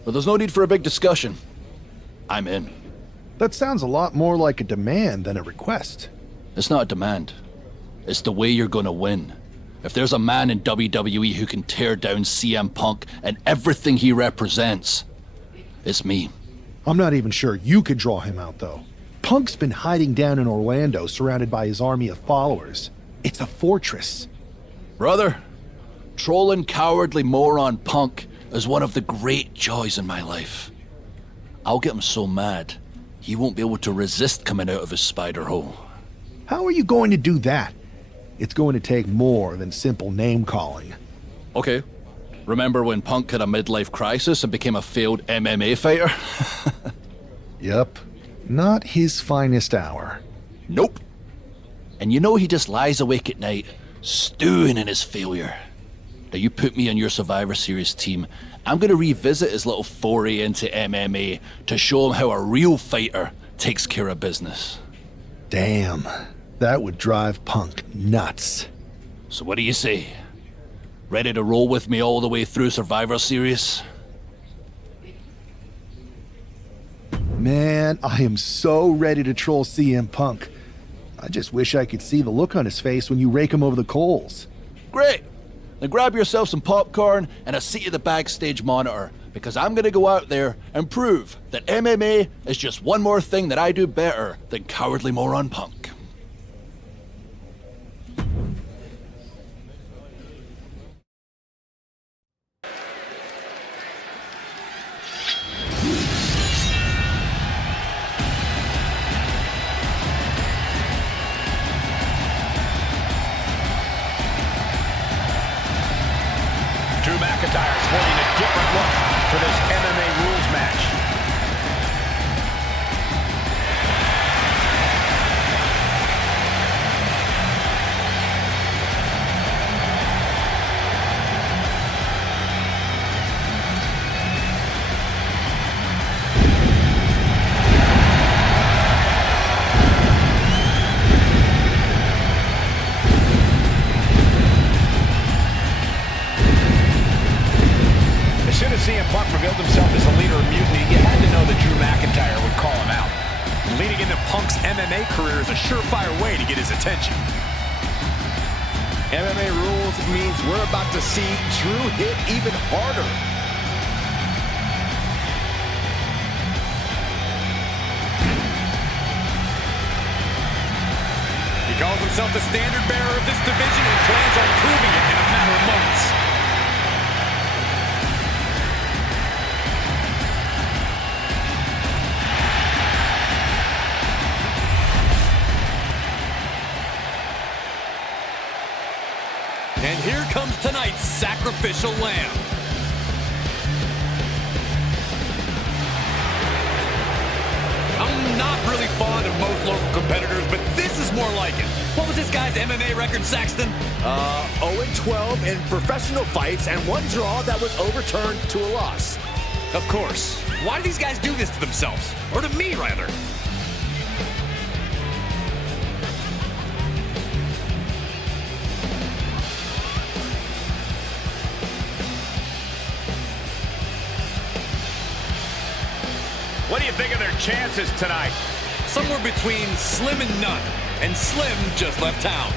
Well, there's no need for a big discussion. I'm in. That sounds a lot more like a demand than a request. It's not a demand. It's the way you're gonna win. If there's a man in WWE who can tear down CM Punk and everything he represents, it's me. I'm not even sure you could draw him out, though. Punk's been hiding down in Orlando, surrounded by his army of followers. It's a fortress. Brother, trolling cowardly moron Punk is one of the great joys in my life. I'll get him so mad, he won't be able to resist coming out of his spider hole. How are you going to do that? It's going to take more than simple name-calling. Okay. Remember when Punk had a midlife crisis and became a failed MMA fighter? Yep. Not his finest hour. Nope. And you know he just lies awake at night, stewing in his failure. Now you put me on your Survivor Series team, I'm gonna revisit his little foray into MMA to show him how a real fighter takes care of business. Damn. That would drive Punk nuts. So what do you say? Ready to roll with me all the way through Survivor Series? Man, I am so ready to troll CM Punk. I just wish I could see the look on his face when you rake him over the coals. Great! Then grab yourself some popcorn and a seat at the backstage monitor, because I'm gonna go out there and prove that MMA is just one more thing that I do better than cowardly moron Punk. Drew McIntyre sporting a different look for this MMA rules match. As soon as CM Punk revealed himself as the leader of Mutiny, you had to know that Drew McIntyre would call him out. Leading into Punk's MMA career is a surefire way to get his attention. MMA rules means we're about to see Drew hit even harder. He calls himself the standard bearer of this division and plans on proving it in a matter of moments. And here comes tonight's sacrificial lamb. I'm not really fond of most local competitors, but this is more like it. What was this guy's MMA record, Saxton? 0-12 in professional fights and one draw that was overturned to a loss. Of course. Why do these guys do this to themselves? Or to me, rather? What do you think of their chances tonight? Somewhere between slim and none. And Slim just left town.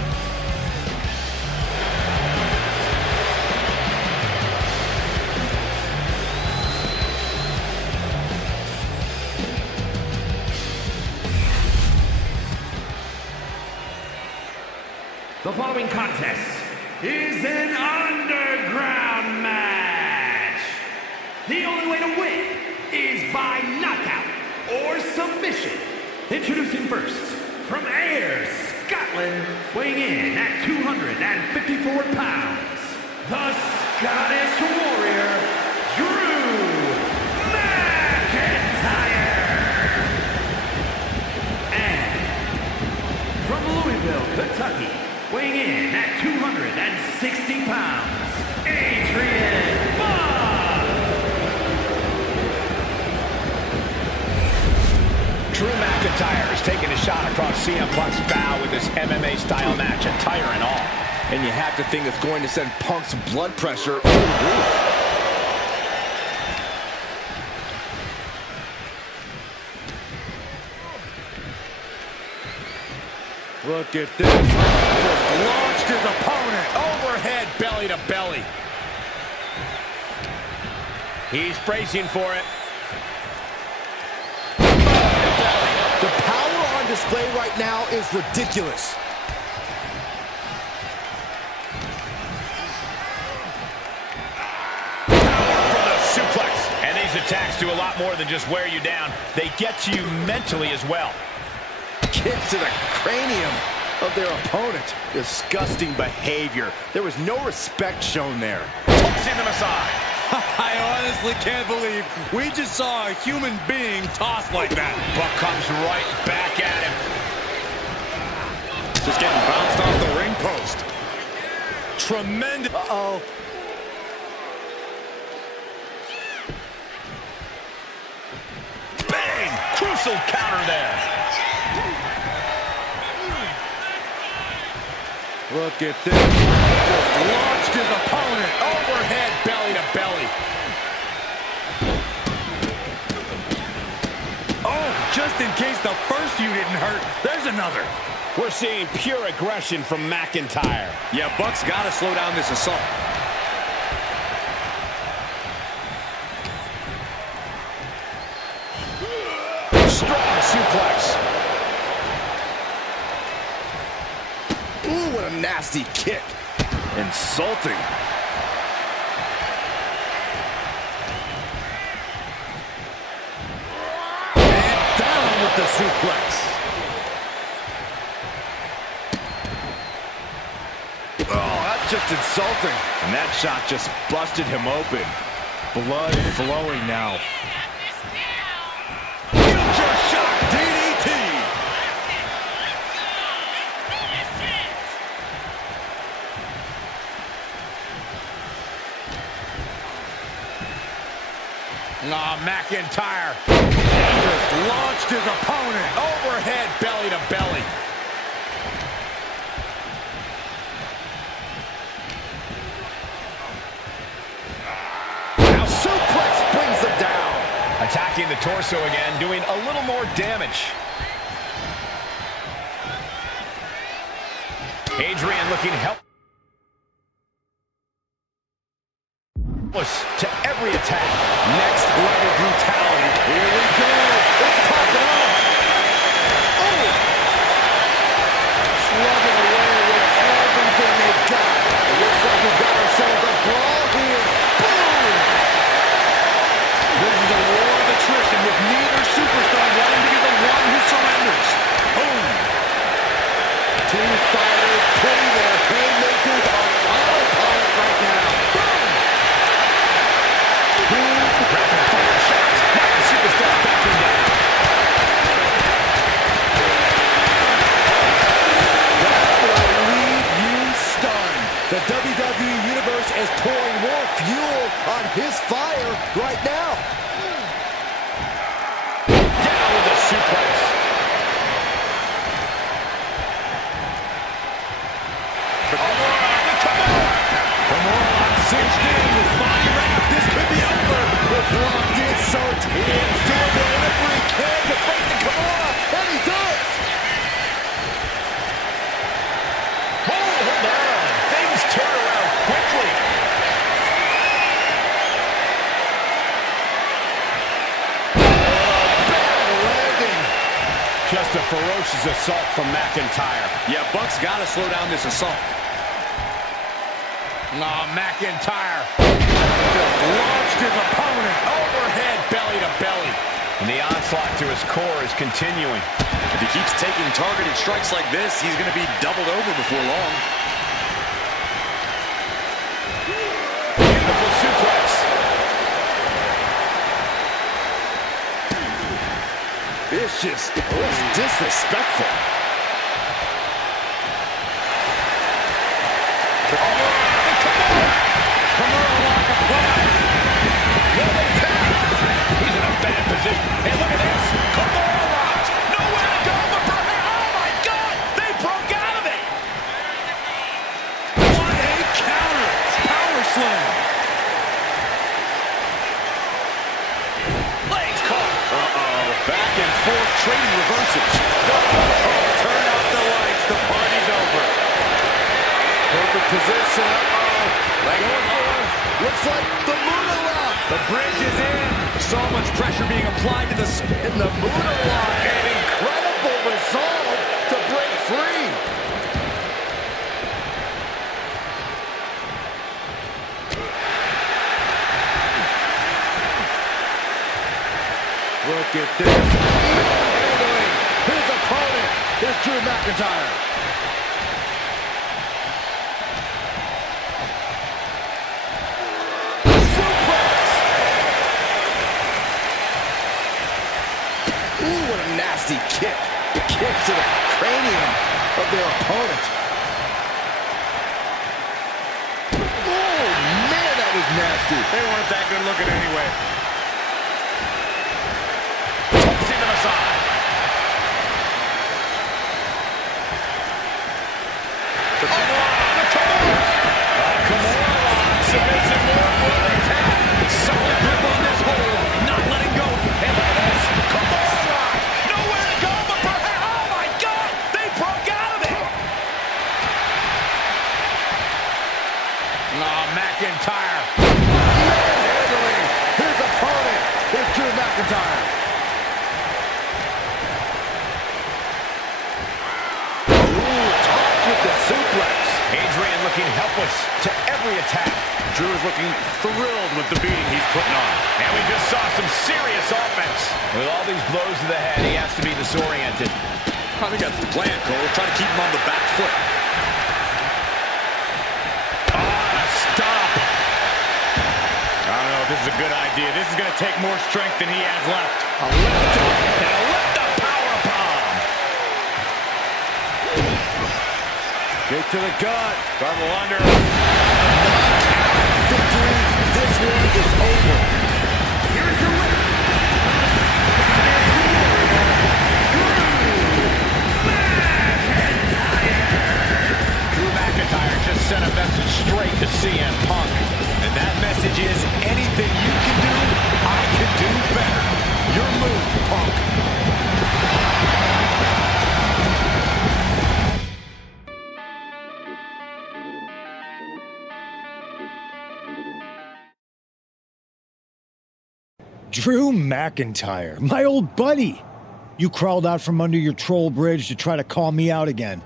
The following contest is an underground match. The only way to win is by knockout or submission. Introducing first, from Ayr, Scotland, weighing in at 254 pounds, the Scottish Warrior, Drew McIntyre. And from Louisville, Kentucky, weighing in at 260 pounds, Adrian Bob. Drew McIntyre is taking a shot across CM Punk's bow with this MMA-style match, attire and all. And you have to think it's going to send Punk's blood pressure through the roof. Look at this. Just launched his opponent. Overhead, belly to belly. He's bracing for it. The power on display right now is ridiculous. Power from the suplex. And these attacks do a lot more than just wear you down. They get to you mentally as well. Kick to the cranium of their opponent. Disgusting behavior. There was no respect shown there. Tossing them aside. I honestly can't believe we just saw a human being tossed like that. Buck comes right back at him. Just getting bounced off the ring post. Tremendous. Uh-oh. Bang! Crucial counter there. Look at this. Just launched his opponent. Overhead, belly to belly. Oh, just in case the first few didn't hurt, there's another. We're seeing pure aggression from McIntyre. Yeah, Buck's got to slow down this assault. Strong suplex. Ooh, what a nasty kick. Insulting. And down with the suplex. Oh, that's just insulting. And that shot just busted him open. Blood flowing now. Future shot DDT. McIntyre just launched his opponent. overhead, belly to belly. Now suplex brings them down. Attacking the torso again, doing a little more damage. Adrian looking helpless to every attack. Next level brutality. Here we go. It's popping off. Oh! Slugging away with everything they've got. It looks like we've got ourselves a brawl here. Boom! This is a war of attrition with neither superstar wanting to be the one who surrenders. Boom! Two fighters putting their haymakers on autopilot right now. Rapid fire shots. Now the superstar backing down. That will leave you stunned. The WWE Universe is pouring more fuel on his fire right now. Down with the suplex. Kimura cinched in with body wrap. This could be over. With locked in so teams doing whatever he can to fight the Kimura, and he does. Hold on. Things turn around quickly. Bad landing. Just a ferocious assault from McIntyre. Yeah, Buck's got to slow down this assault. McIntyre Just launched his opponent. overhead, belly to belly. And the onslaught to his core is continuing. If he keeps taking targeted strikes like this, he's going to be doubled over before long. Beautiful suplex. It's just disrespectful. He's in a bad position. Hey, look at this. Kimura locked. Nowhere to go but for him. Oh, my God. They broke out of it. trading reverses. Oh, turn out the lights. The party's over. Perfect position. Looks like the Muda lock. The bridge is in. So much pressure being applied to the Muda lock. An incredible resolve to break free. Look at this. Handling his opponent. Here's Drew McIntyre. Suplex. Ooh, what a nasty kick. Kick to the cranium of their opponent. Oh, man, that was nasty. They weren't that good looking anyway. McIntyre. Handling his opponent. Here's Drew McIntyre. Ooh, topped with the suplex. Adrian looking helpless to every attack. Drew is looking thrilled with the beating he's putting on. And we just saw some serious offense. With all these blows to the head, he has to be disoriented. I think that's the plan, Cole. Try to keep him on the back foot. Stop. I don't know if this is a good idea. This is going to take more strength than he has left. A lift up and a lift up power bomb. Kick to the gut. Garble under. Victory. This one is over. Here is your winner. Drew McIntyre just sent a message straight to CM Punk. And that message is, anything you can do, I can do better. Your move, Punk. Drew McIntyre, my old buddy. You crawled out from under your troll bridge to try to call me out again.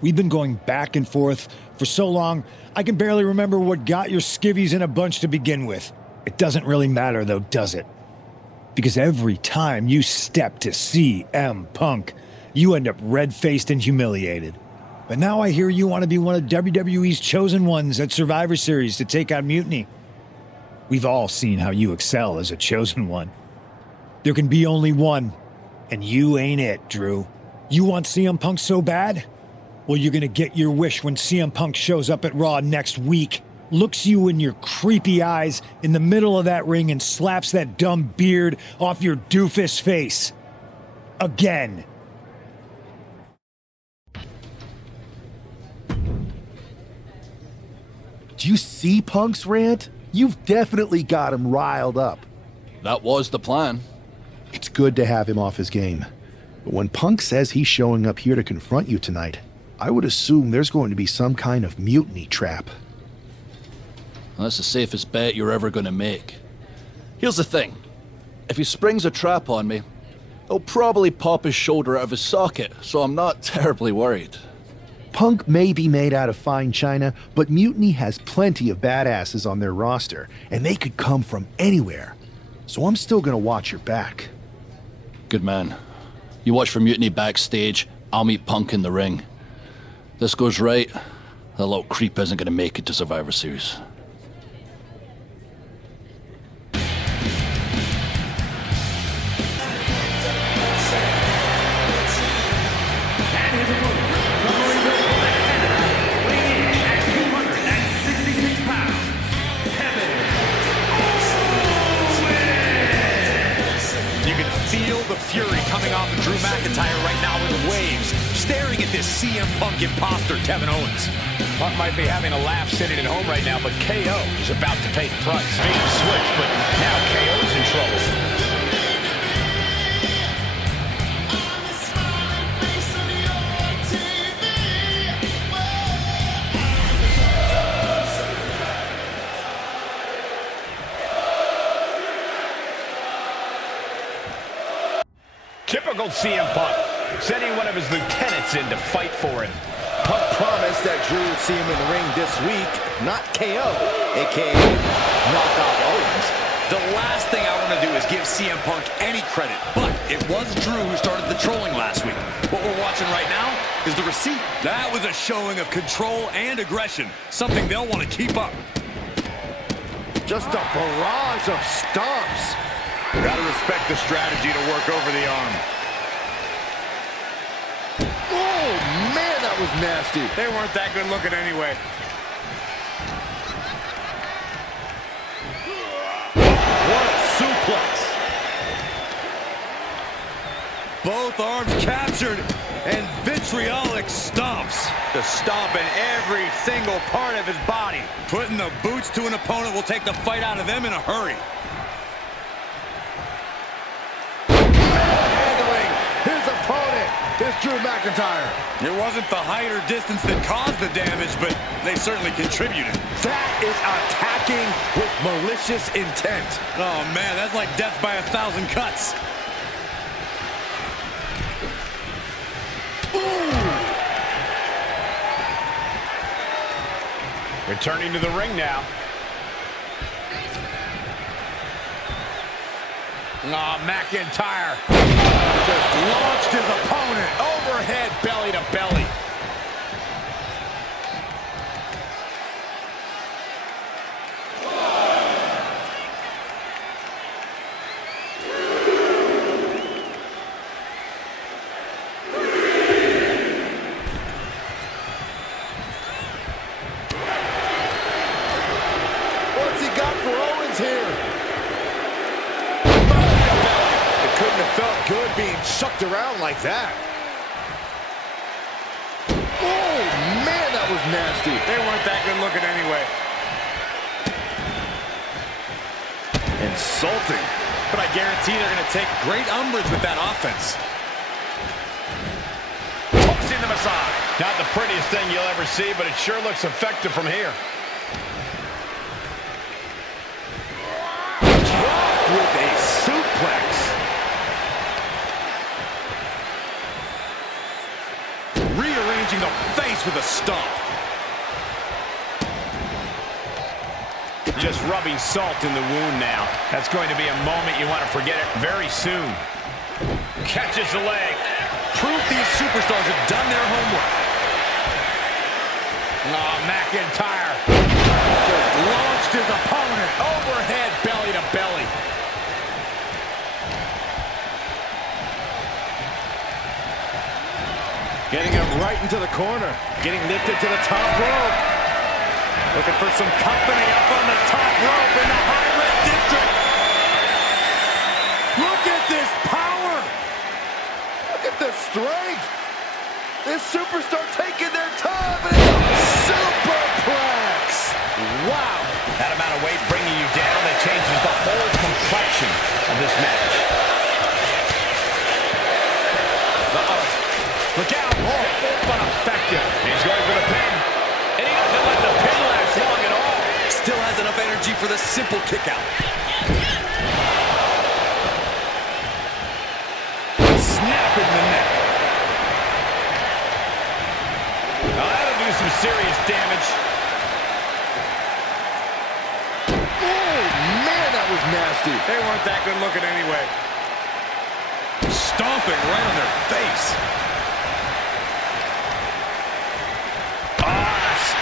We've been going back and forth for so long, I can barely remember what got your skivvies in a bunch to begin with. It doesn't really matter though, does it? Because every time you step to CM Punk, you end up red-faced and humiliated. But now I hear you want to be one of WWE's chosen ones at Survivor Series to take out Mutiny. We've all seen how you excel as a chosen one. There can be only one, and you ain't it, Drew. You want CM Punk so bad? Well, you're gonna get your wish when CM Punk shows up at Raw next week, looks you in your creepy eyes in the middle of that ring and slaps that dumb beard off your doofus face. Again. Do you see Punk's rant? You've definitely got him riled up. That was the plan. It's good to have him off his game. But when Punk says he's showing up here to confront you tonight, I would assume there's going to be some kind of mutiny trap. Well, that's the safest bet you're ever going to make. Here's the thing. If he springs a trap on me, he'll probably pop his shoulder out of his socket, so I'm not terribly worried. Punk may be made out of fine china, but Mutiny has plenty of badasses on their roster, and they could come from anywhere. So I'm still going to watch your back. Good man. You watch for Mutiny backstage, I'll meet Punk in the ring. This goes right, that little creep isn't going to make it to Survivor Series. Fury coming off of Drew McIntyre right now in waves, staring at this CM Punk imposter, Kevin Owens. Punk might be having a laugh sitting at home right now, but KO is about to pay the price. Big switch, but now KO's in trouble. Typical CM Punk, sending one of his lieutenants in to fight for him. Punk promised that Drew would see him in the ring this week, not KO, a.k.a. knock off Owens. The last thing I want to do is give CM Punk any credit, but it was Drew who started the trolling last week. What we're watching right now is the receipt. That was a showing of control and aggression, something they'll want to keep up. Just a barrage of stomps. Gotta respect the strategy to work over the arm. Oh, man, that was nasty. They weren't that good looking anyway. What a suplex. Both arms captured and vitriolic stomps. Just stomping every single part of his body. Putting the boots to an opponent will take the fight out of them in a hurry. Handling his opponent is Drew McIntyre. It wasn't the height or distance that caused the damage, but they certainly contributed. That is attacking with malicious intent. Oh, man, that's like death by 1,000 cuts. Returning to the ring now. Oh, McIntyre just launched his opponent overhead, belly to belly. What's he got for Owens here? Couldn't have felt good being chucked around like that. Oh, man, that was nasty. They weren't that good looking anyway. Insulting. But I guarantee they're going to take great umbrage with that offense. Tossing them aside. Not the prettiest thing you'll ever see, but it sure looks effective from here. Dropped with a suplex. Rearranging the face with a stomp. Just rubbing salt in the wound now. That's going to be a moment you want to forget it very soon. Catches the leg. Proof these superstars have done their homework. Oh, McIntyre just launched his opponent overhead, belly to belly. Getting him right into the corner. Getting lifted to the top rope. Looking for some company up on the top rope in the high red district. Look at this power. Look at this strength. This superstar taking their time. And it's a superplex. Wow. That amount of weight bringing you down, that changes the whole complexion of this match. Uh-oh. Look out. Oh, but effective. He's going for the pin. And he doesn't let the pin last long at all. Still has enough energy for the simple kick out. Snapping the neck. Now that'll do some serious damage. Oh, man, that was nasty. They weren't that good looking anyway. Stomping right on their face.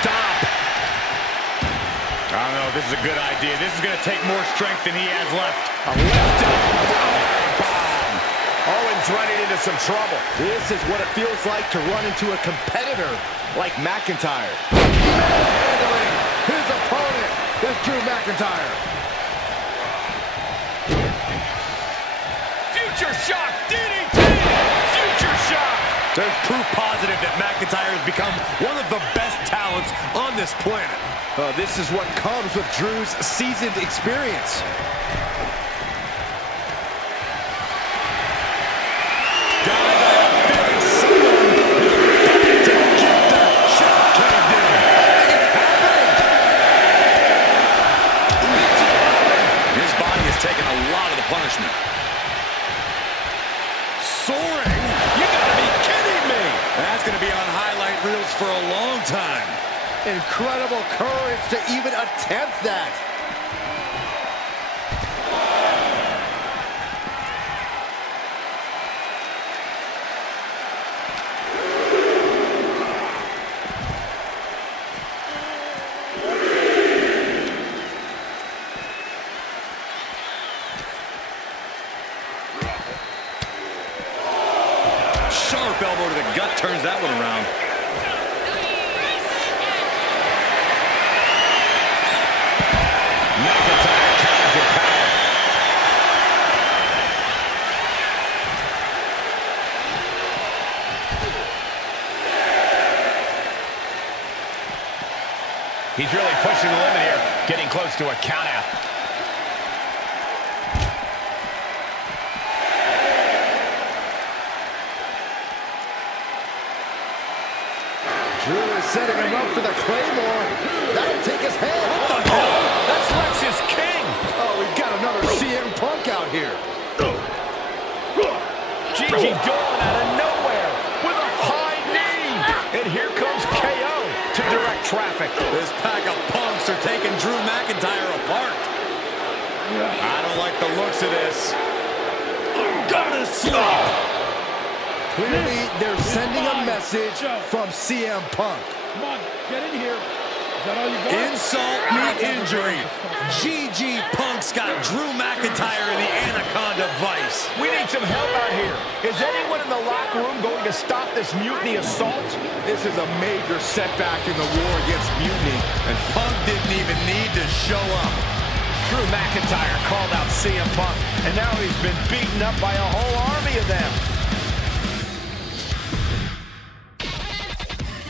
Stop. I don't know if this is a good idea. This is going to take more strength than he has left. A left bomb. Owens running into some trouble. This is what it feels like to run into a competitor like McIntyre. Handling his opponent is Drew McIntyre. Future shock, DDT! Future shock! There's proof positive that McIntyre has become one of the best talents on this planet. This is what comes with Drew's seasoned experience. Guys, I have a feeling someone is about to get their shit caved in. It's happening. His body has taken a lot of the punishment. soaring. You gotta be kidding me. That's gonna be on highlight reels for a long time. Incredible courage to even attempt that. Sharp elbow to the gut turns that one around. McIntyre counters with power. He's really pushing the limit here, getting close to a count out. Drew is setting him up for the Claymore. That'll take his head. What the hell? That's Lexus King. Oh, we've got another CM Punk out here. Gigi Dolan out of nowhere with a high knee. And here comes KO to direct traffic. This pack of punks are taking Drew McIntyre apart. I don't like the looks of this. I'm gonna slap. Clearly, they're sending a message from CM Punk. Come on, get in here. Is that all you got? Insult meet injury. GG Punk's got Drew McIntyre in the Anaconda Vice. We need some help out here. Is anyone in the locker room going to stop this mutiny assault? This is a major setback in the war against mutiny. And Punk didn't even need to show up. Drew McIntyre called out CM Punk, and now he's been beaten up by a whole army of them.